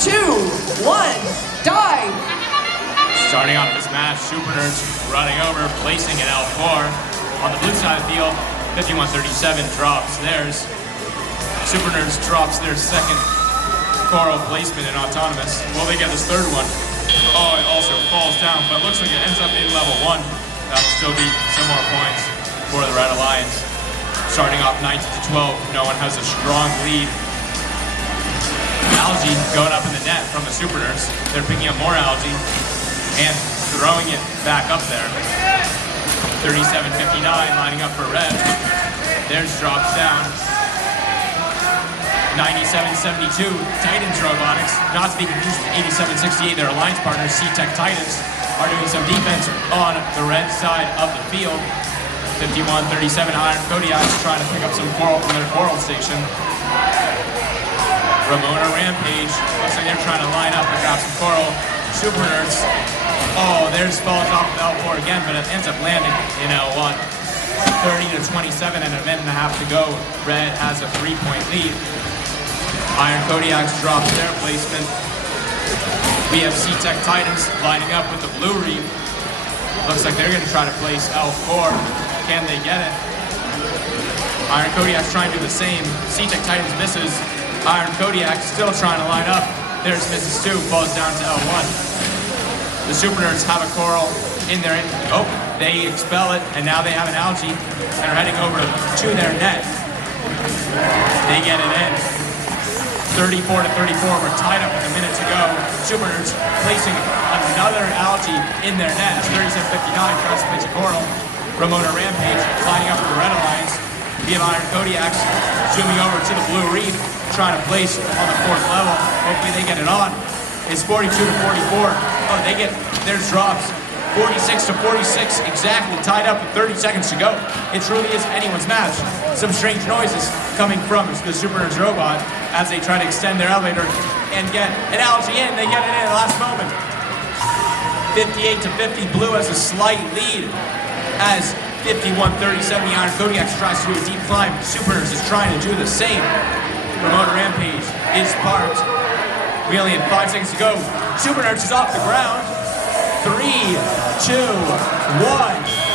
2, 1, dive! Starting off this match, SuperNURDs running over, placing an L4. On the blue side of the field, 5137 drops theirs. SuperNURDs drops their second Coral placement in autonomous. Will they get this third one? Oh, it also falls down, but it looks like it ends up in level 1. That'll still be some more points for the Red Alliance. Starting off 19-12, no one has a strong lead. Algae going up in the net from the SuperNURDs. They're picking up more algae and throwing it back up there. 37-59 lining up for red. Theirs drops down. 97-72, Titans Robotics, not to be confused with 87-68, their alliance partners, CTEC Titans, are doing some defense on the red side of the field. 51-37, Iron Kodiaks trying to pick up some coral from their coral station. Ramona Rampage, looks like they're trying to line up and grab some coral. SuperNURDs, oh, theirs falls off the L4 again, but it ends up landing in L1. 30-27 and a minute and a half to go. Red has a 3-point lead. Iron Kodiaks drops their placement. We have CTEC Titans lining up with the blue reef. Looks like they're going to try to place L4. Can they get it? Iron Kodiaks trying to do the same. CTEC Titans misses. Iron Kodiaks still trying to line up. There's misses too, falls down to L1. The SuperNURDs have a coral in their, oh, they expel it, and now they have an algae, and are heading over to their net. They get it in. 34-34, we're tied up with a minute to go. SuperNURDs placing another algae in their net. 37-59, tries to place a coral. Ramona Rampage lining up with the Red Alliance. We have Iron Kodiaks zooming over to the blue reef, trying to place on the 4th level. Hopefully they get it on. It's 42-44. Oh, they get theirs drops. 46-46, exactly tied up with 30 seconds to go. It truly is anyone's match. Some strange noises coming from the SuperNURDs robot as they try to extend their elevator and get an algae in. They get it in at the last moment. 58-50, blue has a slight lead as 51-37, the Iron Kodiaks tries to do a deep climb. SuperNURDs is trying to do the same. Ramona Rampage is parked. We only have 5 seconds to go. SuperNURDs is off the ground. 3, 2, 1.